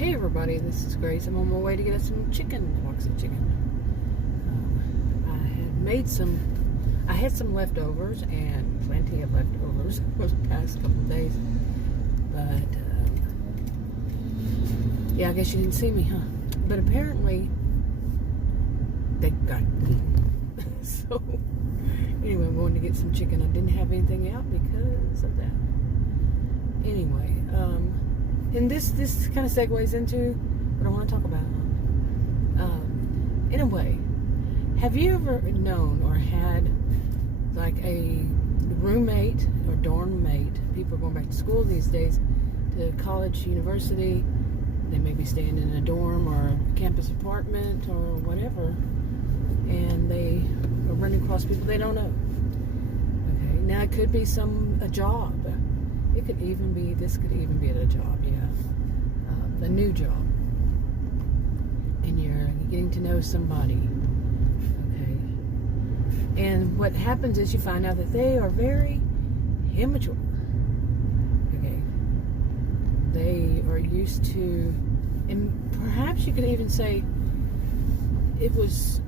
Hey everybody, this is Grace. I'm on my way to get us some chicken, a box of chicken. I had some leftovers, and plenty of leftovers for the past couple of days. But, yeah, I guess you didn't see me, huh? But apparently, they got eaten. So, anyway, I'm going to get some chicken. I didn't have anything out because of that. Anyway, and this kind of segues into what I want to talk about. In a way, have you ever known or had like a roommate or dorm mate? People are going back to school these days, to college, university. They may be staying in a dorm or a campus apartment or whatever, and they are running across people they don't know. Okay, now it could be a job. It could even be, this could even be at a job, yeah. A new job. And you're getting to know somebody. Okay. And what happens is you find out that they are very immature. Okay. They are used to, and perhaps you could even say it was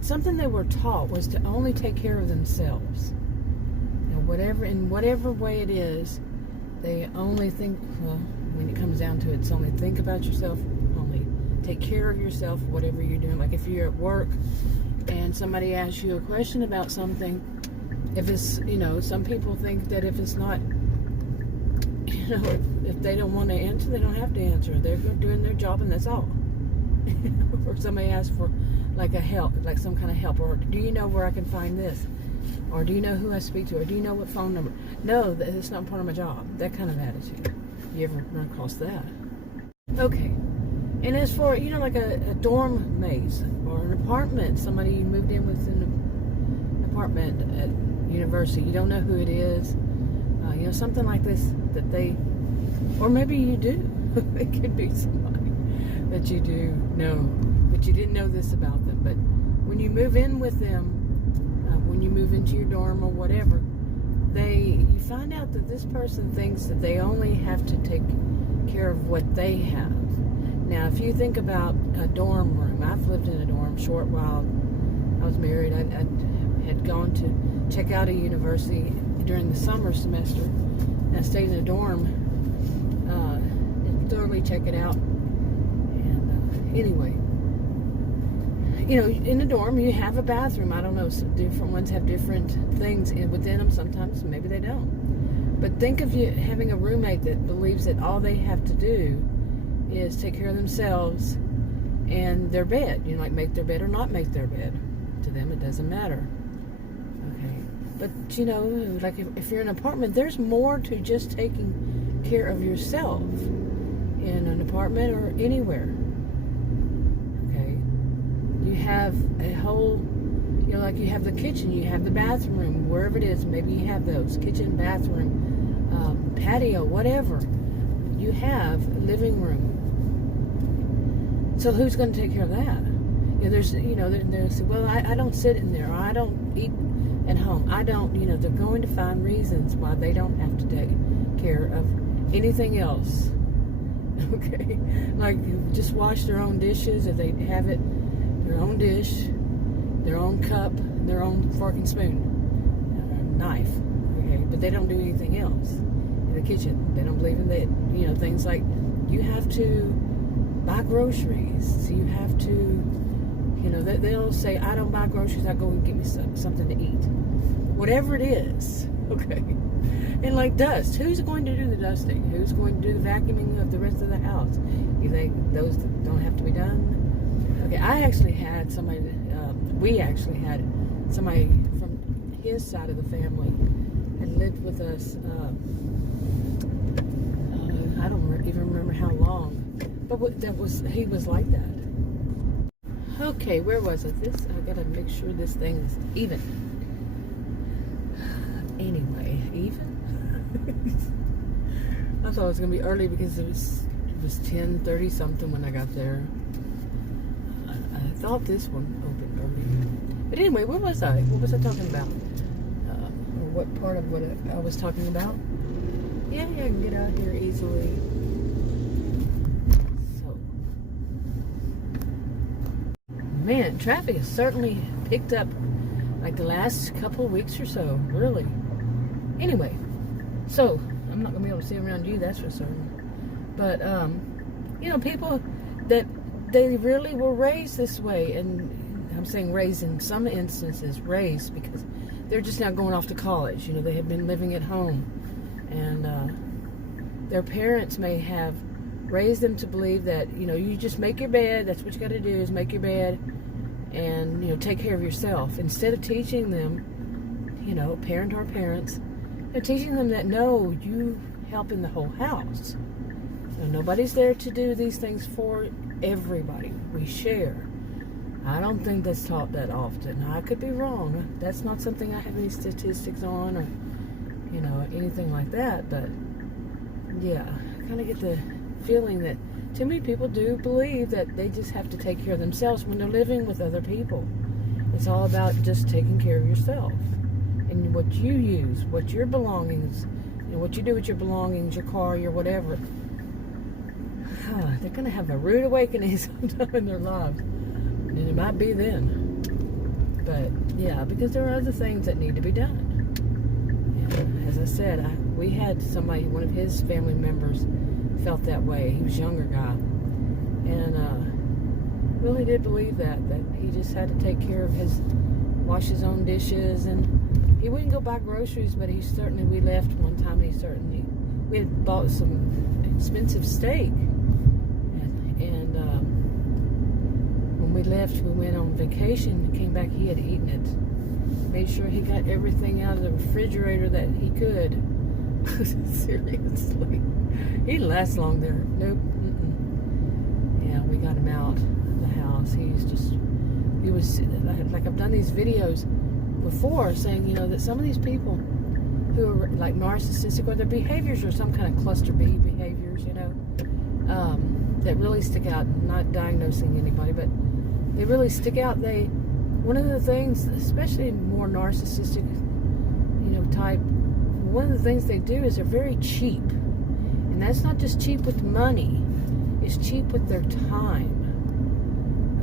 something they were taught was to only take care of themselves. In whatever way it is, they only think, well, when it comes down to it, it's only think about yourself, only take care of yourself, whatever you're doing. Like if you're at work and somebody asks you a question about something, if it's, some people think that if it's not, if they don't want to answer, they don't have to answer. They're doing their job and that's all. Or somebody asks for like a help, like some kind of help, or do you know where I can find this? Or do you know who I speak to? Or do you know what phone number? No, it's not part of my job. That kind of attitude. You ever run across that? Okay. And as for, like a dorm mate or an apartment, somebody you moved in with in an apartment at university, you don't know who it is. Something like this that they, or maybe you do. It could be somebody that you do know, but you didn't know this about them. But when you move in with them, when you move into your dorm or whatever, you find out that this person thinks that they only have to take care of what they have. Now, if you think about a dorm room, I've lived in a dorm short while I was married. I had gone to check out a university during the summer semester, and I stayed in a dorm and thoroughly check it out. And anyway, in the dorm, you have a bathroom. I don't know, some different ones have different things within them. Sometimes, maybe they don't. But think of you having a roommate that believes that all they have to do is take care of themselves and their bed. Like make their bed or not make their bed. To them, it doesn't matter. Okay. But, like if you're in an apartment, there's more to just taking care of yourself in an apartment or anywhere. You have a whole, like you have the kitchen, you have the bathroom, wherever it is, maybe you have those, kitchen, bathroom, patio, whatever. You have a living room. So who's going to take care of that? There's well, I don't sit in there, or I don't eat at home. I don't, they're going to find reasons why they don't have to take care of anything else. Okay? Like just wash their own dishes if they have it. Their own dish, their own cup, their own fork and spoon, knife, okay? But they don't do anything else in the kitchen. They don't believe in that, things like you have to buy groceries. You have to, they'll say, I don't buy groceries, I go and get me something to eat. Whatever it is, okay? And like dust, who's going to do the dusting? Who's going to do the vacuuming of the rest of the house? You think those don't have to be done? Okay, I actually had somebody, we actually had somebody from his side of the family had lived with us, I don't even remember how long, but he was like that. Okay, where was it? I gotta make sure this thing is even. Anyway, even? I thought it was gonna be early because it was 10:30 something when I got there. I thought this one opened early. But anyway, where was I? What was I talking about? Or what part of what I was talking about? Yeah, I can get out here easily. man, traffic has certainly picked up like the last couple of weeks or so, really. Anyway, so I'm not going to be able to see around you, that's for certain. But, people that they really were raised this way, and I'm saying raised in some instances, raised because they're just now going off to college. They have been living at home, and their parents may have raised them to believe that, you just make your bed, that's what you got to do is make your bed, and, take care of yourself. Instead of teaching them, parent or parents, they're teaching them that, no, you help in the whole house. Nobody's there to do these things for everybody. We share. I don't think that's taught that often. I could be wrong. That's not something I have any statistics on or, anything like that. But, yeah, I kind of get the feeling that too many people do believe that they just have to take care of themselves when they're living with other people. It's all about just taking care of yourself and what you use, what your belongings, what you do with your belongings, your car, your whatever. They're going to have a rude awakening sometime in their lives. And it might be then. But, yeah, because there are other things that need to be done. And as I said, we had somebody, one of his family members, felt that way. He was a younger guy. And really did believe that he just had to take care of wash his own dishes. And he wouldn't go buy groceries, but we left one time, we had bought some expensive steak. And when we left, we went on vacation, came back, he had eaten it. Made sure he got everything out of the refrigerator that he could. Seriously. He didn't last long there. Nope. Yeah, we got him out of the house. He was, like I've done these videos before saying, that some of these people who are like narcissistic, or their behaviors are some kind of cluster B behaviors, that really stick out. I'm not diagnosing anybody, but they really stick out. One of the things, especially more narcissistic, type, one of the things they do is they're very cheap. And that's not just cheap with money. It's cheap with their time.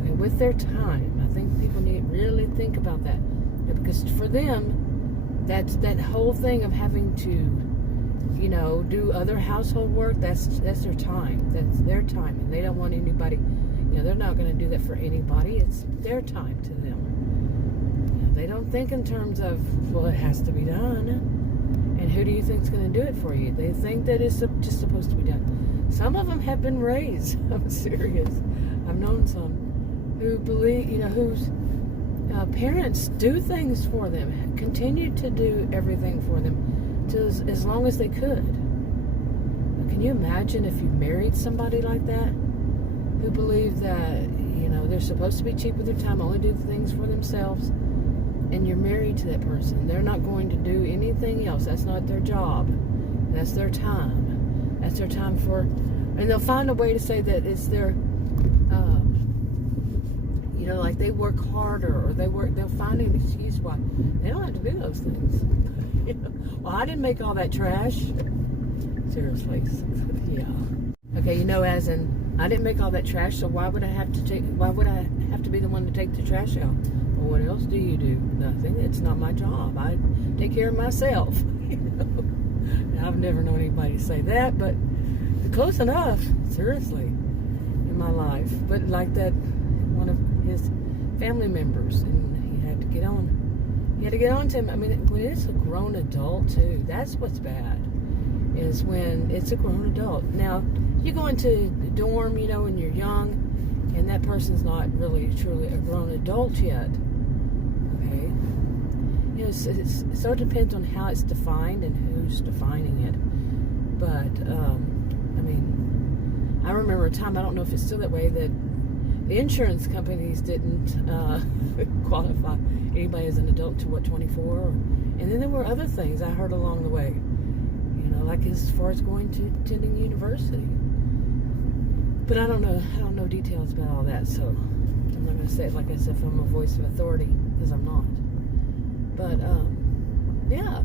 Okay, with their time. I think people need to really think about that. Because for them, that's that whole thing of having to, do other household work, that's their time. That's their time. And they don't want anybody, they're not going to do that for anybody. It's their time to them. They don't think in terms of, well, it has to be done. And who do you think is going to do it for you? They think that it's just supposed to be done. Some of them have been raised. I'm serious. I've known some who believe, whose parents do things for them, continue to do everything for them as long as they could. Can you imagine if you married somebody like that who believed that, they're supposed to be cheap with their time, only do things for themselves, and you're married to that person. They're not going to do anything else. That's not their job. That's their time. That's their time and they'll find a way to say that it's their, like they work harder, or they'll find an excuse why. They don't have to do those things. Well, I didn't make all that trash. Seriously. Yeah. Okay, as in, I didn't make all that trash, so why would I have to be the one to take the trash out? Well, what else do you do? Nothing. It's not my job. I take care of myself. I've never known anybody say that, but close enough, seriously, in my life. But like that, one of his family members, and he had to get on. He had to get on to him. I mean, when it's a grown adult, too, that's what's bad, is when it's a grown adult. Now, you go into the dorm, when you're young, and that person's not really, truly a grown adult yet. Okay? It so depends on how it's defined and who's defining it. But, I remember a time, I don't know if it's still that way, that the insurance companies didn't qualify anybody as an adult to 24, and then there were other things I heard along the way, like as far as going to attending university. But I don't know details about all that, so I'm not going to say it like I said if I'm a voice of authority, because I'm not. But yeah,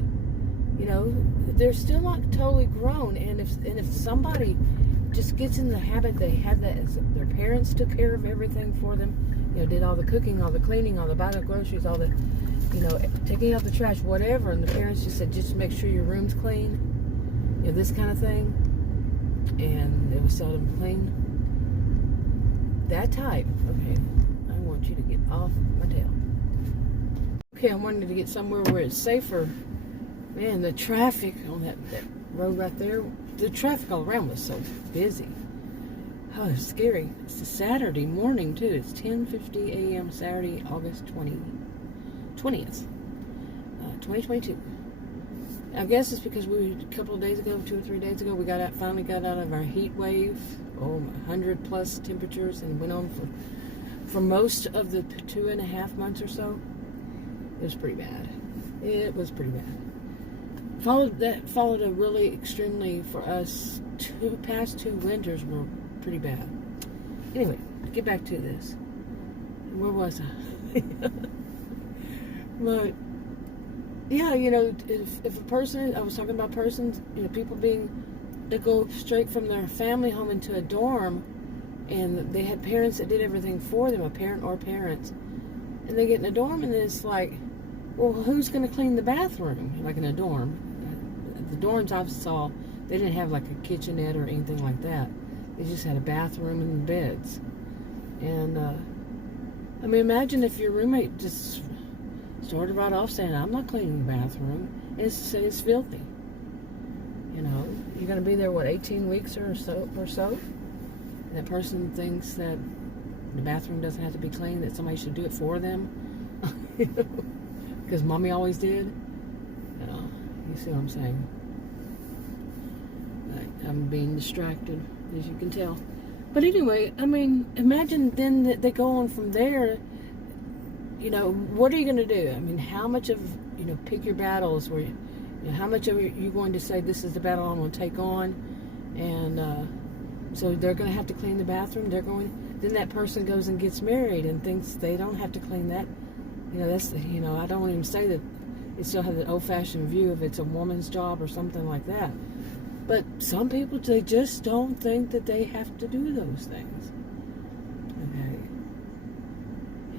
they're still not totally grown, and if somebody just gets in the habit they had that as their parents took care of everything for them, did all the cooking, all the cleaning, all the buying of groceries, all the, taking out the trash, whatever. And the parents just said, just make sure your room's clean, this kind of thing. And it was seldom clean. That type. Okay, I want you to get off my tail. Okay, I wanted to get somewhere where it's safer. Man, the traffic on that road right there, the traffic all around was so busy. Oh, it's scary. It's a Saturday morning, too. It's 10:50 a.m. Saturday, August 20th, 2022. I guess it's because a couple of days ago, 2 or 3 days ago, we finally got out of our heat wave, 100 plus temperatures, and went on for most of the 2.5 months or so. It was pretty bad. It was pretty bad. Followed a really extremely, for us, past 2 winters were pretty bad. Anyway, get back to this. Where was I? But yeah, if a person, I was talking about persons, people that go straight from their family home into a dorm, and they had parents that did everything for them, a parent or parents, and they get in a dorm, and it's like, well, who's going to clean the bathroom? Like in a dorm. The dorms I saw, they didn't have like a kitchenette or anything like that. They just had a bathroom and beds. And, imagine if your roommate just started right off saying, I'm not cleaning the bathroom. It's filthy. You're going to be there, 18 weeks or so? And that person thinks that the bathroom doesn't have to be cleaned, that somebody should do it for them. Because mommy always did. You see what I'm saying? I'm being distracted, as you can tell. But anyway, imagine then that they go on from there. What are you going to do? How much of, pick your battles, where, how much of you going to say, this is the battle I'm going to take on? And so they're going to have to clean the bathroom. Then that person goes and gets married and thinks they don't have to clean that. I don't even say that it still has an old-fashioned view if it's a woman's job or something like that. But some people, they just don't think that they have to do those things. Okay.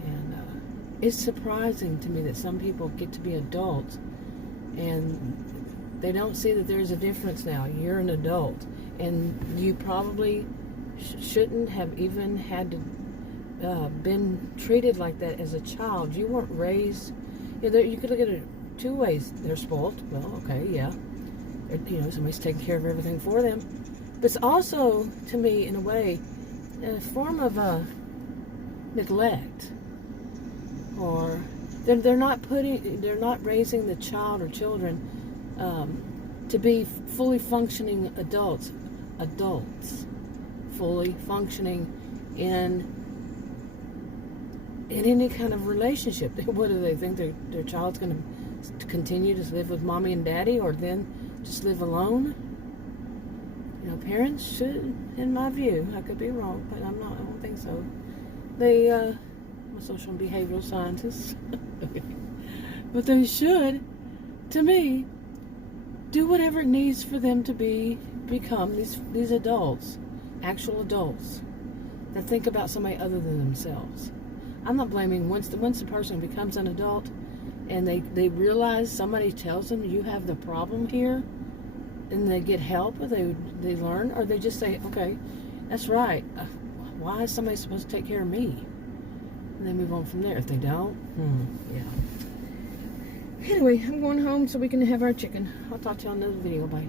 And it's surprising to me that some people get to be adults and they don't see that there's a difference now. You're an adult, and you probably shouldn't have even had to been treated like that as a child. You weren't raised. You could look at it 2 ways. They're spoiled. Well, okay, yeah. Somebody's taking care of everything for them. But it's also, to me, in a way, a form of neglect. Or they're not raising the child or children to be fully functioning adults, fully functioning in any kind of relationship. What do they think? Their child's going to continue to live with mommy and daddy, or then just live alone? Parents should, in my view, I could be wrong, but I don't think so. I'm a social and behavioral scientist. But they should, to me, do whatever it needs for them to become these adults, actual adults, that think about somebody other than themselves. I'm not blaming once the person becomes an adult and they realize, somebody tells them, you have the problem here, and they get help, or they learn, or they just say, okay, that's right. Why is somebody supposed to take care of me? And they move on from there. If they don't, yeah. Anyway, I'm going home so we can have our chicken. I'll talk to you on another video. Bye.